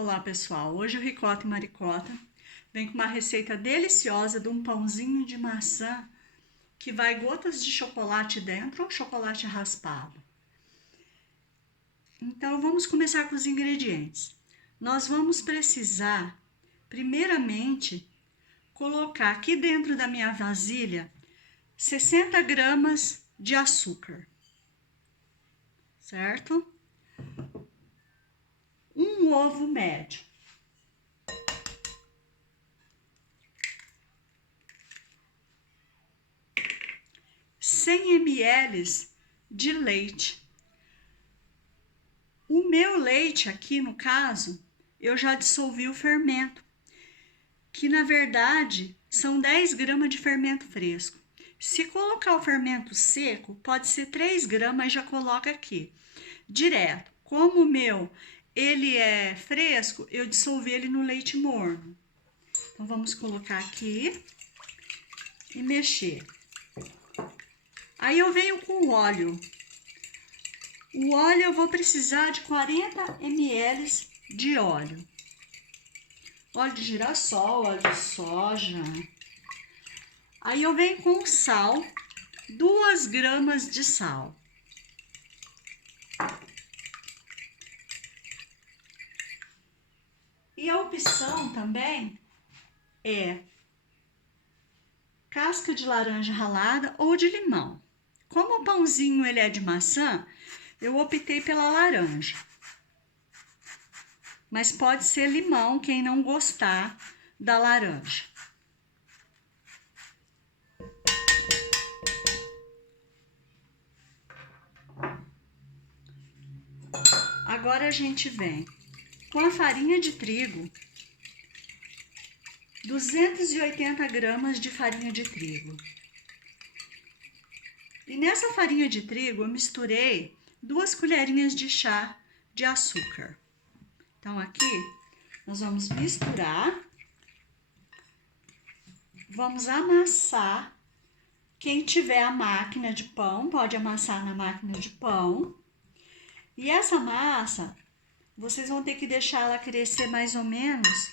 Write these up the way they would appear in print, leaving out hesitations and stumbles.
Olá pessoal, hoje o Ricota e Maricota vem com uma receita deliciosa de um pãozinho de maçã que vai gotas de chocolate dentro ou chocolate raspado. Então vamos começar com os ingredientes. Nós vamos precisar, primeiramente, colocar aqui dentro da minha vasilha 60 gramas de açúcar, certo? Um ovo médio. 100 ml de leite. O meu leite aqui, no caso, eu já dissolvi o fermento, que na verdade são 10 gramas de fermento fresco. Se colocar o fermento seco, pode ser 3 gramas, mas já coloca aqui, direto. Como o meu, ele é fresco, eu dissolvi ele no leite morno. Então, vamos colocar aqui e mexer. Aí eu venho com o óleo. O óleo eu vou precisar de 40 ml de óleo. Óleo de girassol, óleo de soja. Aí eu venho com sal, 2 gramas de sal. E a opção também é casca de laranja ralada ou de limão. Como o pãozinho ele é de maçã, eu optei pela laranja. Mas pode ser limão, quem não gostar da laranja. Agora a gente vem com a farinha de trigo, 280 gramas de farinha de trigo. E nessa farinha de trigo eu misturei 2 colherinhas de chá de açúcar. Então aqui nós vamos misturar, vamos amassar. Quem tiver a máquina de pão pode amassar na máquina de pão. E essa massa, vocês vão ter que deixar ela crescer mais ou menos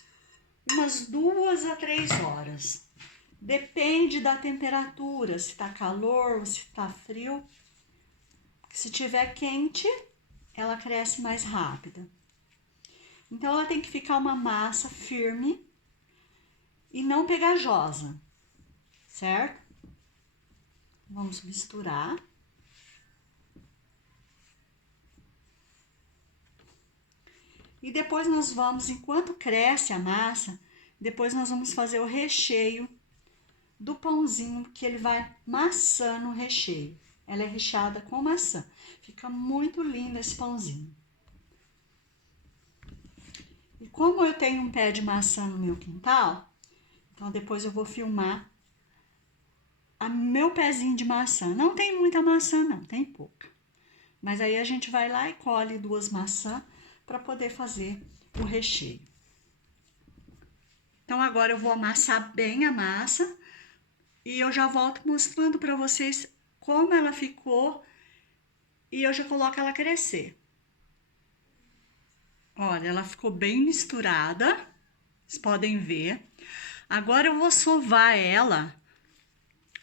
umas 2 a 3 horas. Depende da temperatura, se tá calor ou se tá frio. Se tiver quente, ela cresce mais rápida. Então, ela tem que ficar uma massa firme e não pegajosa, certo? Vamos misturar. E depois nós vamos, enquanto cresce a massa, depois nós vamos fazer o recheio do pãozinho, que ele vai maçã no recheio. Ela é recheada com maçã. Fica muito lindo esse pãozinho. E como eu tenho um pé de maçã no meu quintal, então depois eu vou filmar meu pezinho de maçã. Não tem muita maçã não, tem pouca. Mas aí a gente vai lá e colhe 2 maçãs para poder fazer o recheio. Então agora eu vou amassar bem a massa e eu já volto mostrando para vocês como ela ficou e eu já coloco ela crescer. Olha, ela ficou bem misturada, vocês podem ver. Agora eu vou sovar ela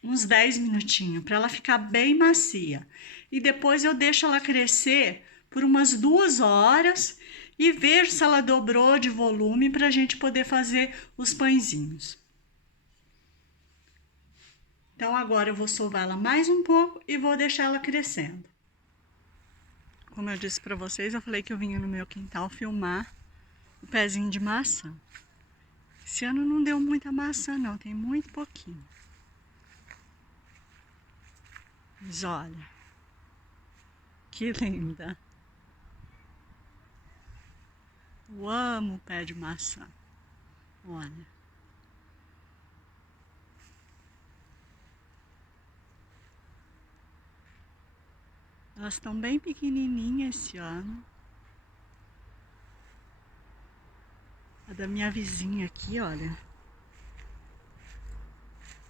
uns 10 minutinhos para ela ficar bem macia. E depois eu deixo ela crescer por umas 2 horas e ver se ela dobrou de volume para a gente poder fazer os pãezinhos. Então agora eu vou sovar ela mais um pouco e vou deixar ela crescendo. Como eu disse para vocês, eu falei que eu vinha no meu quintal filmar o pezinho de maçã. Esse ano não deu muita maçã não, tem muito pouquinho. Mas olha, que linda. Eu amo o pé de maçã. Olha. Elas estão bem pequenininhas esse ano. A da minha vizinha aqui, olha.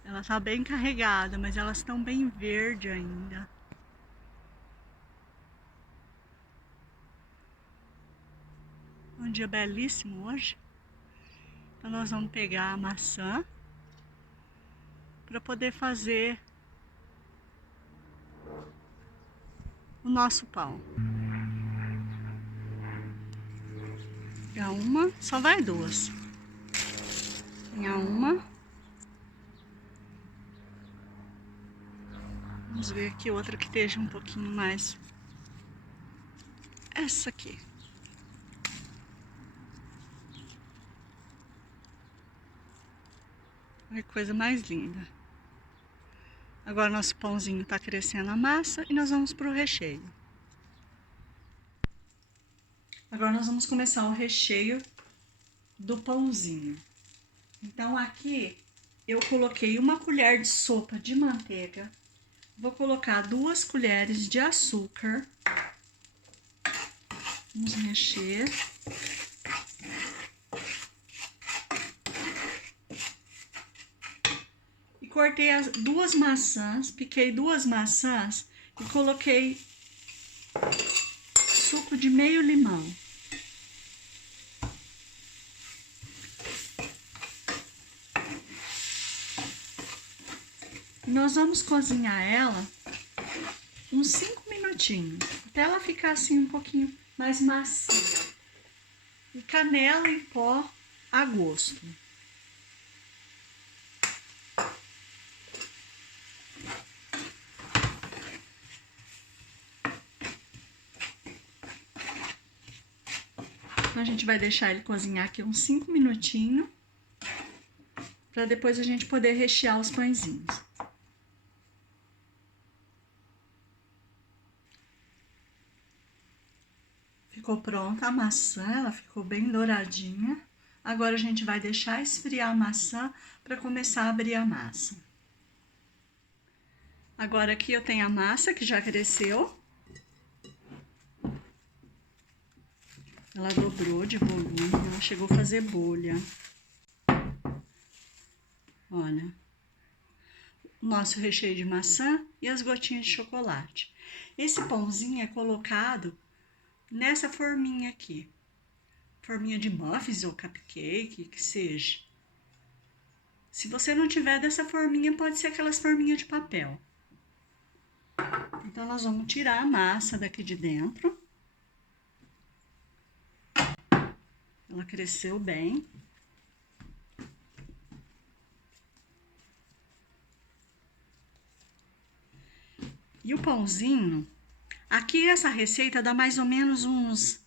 Ela tá bem carregada, mas elas estão bem verde ainda. Um dia belíssimo hoje. Então nós vamos pegar a maçã para poder fazer o nosso pão. Pegar uma, só vai duas. Pegar uma. Vamos ver aqui outra que esteja um pouquinho mais. Essa aqui. Olha que coisa mais linda. Agora nosso pãozinho tá crescendo a massa e nós vamos pro recheio. Agora nós vamos começar o recheio do pãozinho. Então aqui eu coloquei uma colher de sopa de manteiga. Vou colocar 2 colheres de açúcar. Vamos mexer. E cortei as 2 maçãs, piquei 2 maçãs e coloquei suco de meio limão. Nós vamos cozinhar ela uns 5 minutinhos, até ela ficar assim um pouquinho mais macia. E canela em pó a gosto. Então a gente vai deixar ele cozinhar aqui uns 5 minutinhos, para depois a gente poder rechear os pãezinhos. Ficou pronta a maçã, ela ficou bem douradinha. Agora a gente vai deixar esfriar a maçã para começar a abrir a massa. Agora aqui eu tenho a massa que já cresceu. Ela dobrou de volume, ela chegou a fazer bolha. Olha, o nosso recheio de maçã e as gotinhas de chocolate. Esse pãozinho é colocado nessa forminha aqui. Forminha de muffins ou cupcake, que seja. Se você não tiver dessa forminha, pode ser aquelas forminhas de papel. Então, nós vamos tirar a massa daqui de dentro. Ela cresceu bem. E o pãozinho, aqui essa receita dá mais ou menos uns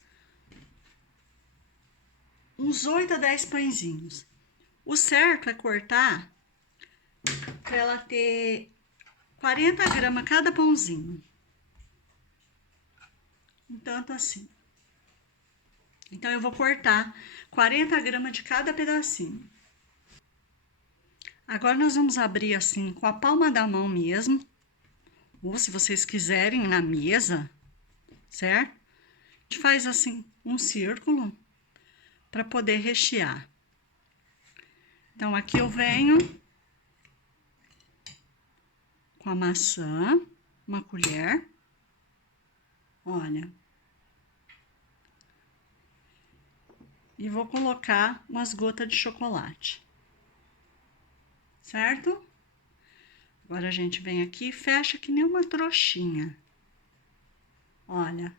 8 a 10 pãezinhos. O certo é cortar para ela ter 40 gramas cada pãozinho. Um tanto assim. Então, eu vou cortar 40 gramas de cada pedacinho. Agora, nós vamos abrir assim com a palma da mão mesmo. Ou se vocês quiserem na mesa, certo? A gente faz assim um círculo para poder rechear. Então, aqui eu venho com a maçã, uma colher. Olha. E vou colocar umas gotas de chocolate. Certo? Agora a gente vem aqui e fecha que nem uma trouxinha. Olha.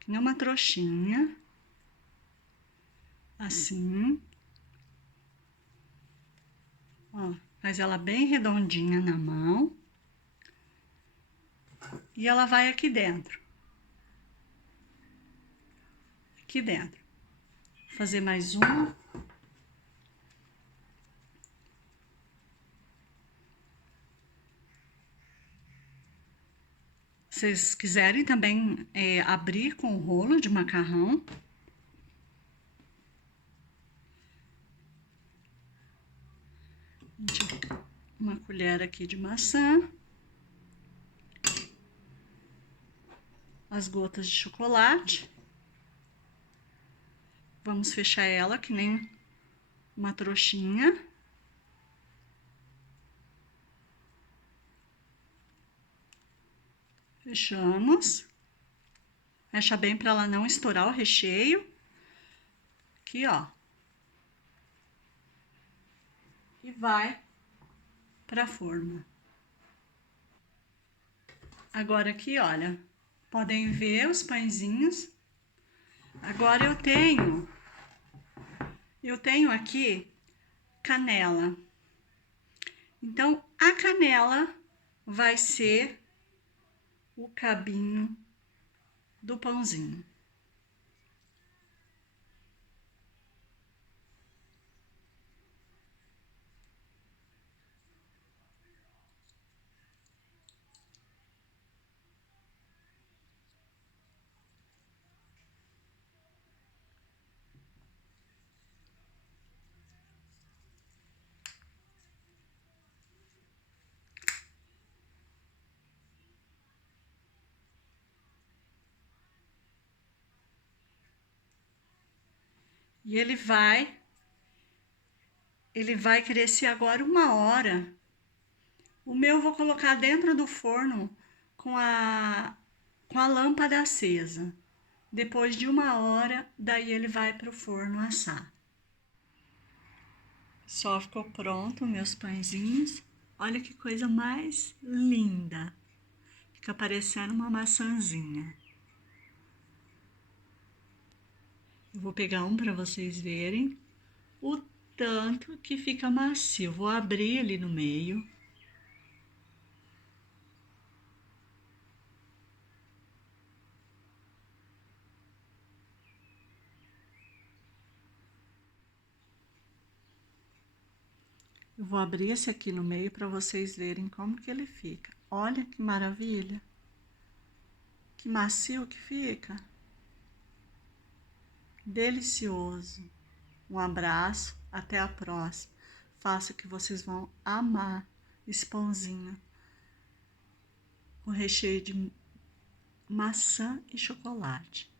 Que nem uma trouxinha. Assim. Ó, faz ela bem redondinha na mão. E ela vai aqui dentro. Aqui dentro. Vou fazer mais uma. Se vocês quiserem também abrir com o rolo de macarrão. Uma colher aqui de maçã. As gotas de chocolate. Vamos fechar ela que nem uma trouxinha. Fechamos. Fecha bem para ela não estourar o recheio. Aqui, ó. E vai para a forma. Agora aqui, olha, podem ver os pãezinhos. Agora eu tenho aqui canela. Então, a canela vai ser o cabinho do pãozinho. E ele vai crescer agora 1 hora. O meu eu vou colocar dentro do forno com a lâmpada acesa. Depois de 1 hora, daí ele vai para o forno assar. Só ficou pronto meus pãezinhos. Olha que coisa mais linda. Fica parecendo uma maçãzinha. Eu vou pegar um para vocês verem o tanto que fica macio. Vou abrir ali no meio. Eu vou abrir esse aqui no meio para vocês verem como que ele fica. Olha que maravilha. Que macio que fica. Delicioso. Um abraço, até a próxima. Faço que vocês vão amar esse pãozinho com recheio de maçã e chocolate.